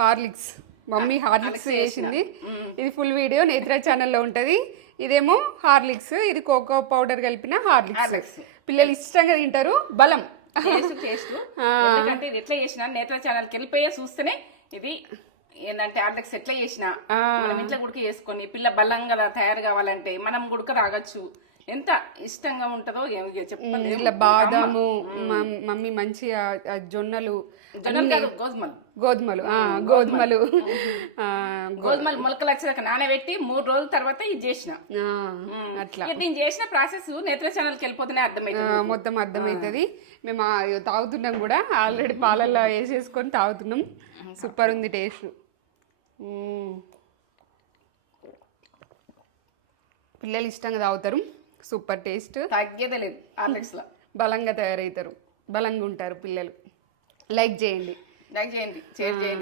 Horlicks mummy Horlicks చేసింది. ఇది full video నేత్ర ఛానల్లో ఉంటుంది. ఇదేమో హార్లిక్స్, ఇది కోకో పౌడర్ కలిపిన హార్లిక్స్. పిల్లలు ఇష్టంగా తింటారు. బలం టేస్ట్ ఎందుకంటే ఇది ఎట్లా చేసినా నేత్ర ఛానల్కి వెళ్ళిపోయే చూస్తేనే ఇది ఏంటంటే హార్లిక్స్ ఎట్లా చేసినా మనం ఇంట్లో గుడికి చేసుకొని పిల్ల బలంగా తయారు కావాలంటే మనం గుడక రాగచ్చు. ఎంత ఇష్టంగా ఉంటుందో చెప్పండి. ఇట్లా బాదాము మమ్మీ మంచిగా జొన్నలు గోధుమలు మొలకలు వచ్చాక నానబెట్టి 3 రోజుల తర్వాత ఇది చేసిన అట్లా నేను చేసిన ప్రాసెస్ నేత్ర ఛానల్కి వెళ్ళిపోతేనే అర్థమవుతుంది, మొత్తం అర్థమవుతుంది. మేము తాగుతున్నాం కూడా, ఆల్రెడీ పాలల్లో వేసేసుకొని తాగుతున్నాం. సూపర్ ఉంది టేస్ట్. పిల్లలు ఇష్టంగా తాగుతారు. సూపర్ టేస్ట్, తగ్గేదే లేదు. హార్లిక్స్ లో బలంగా తయారవుతారు, బలంగా ఉంటారు పిల్లలు. లైక్ చేయండి, షేర్ చేయండి.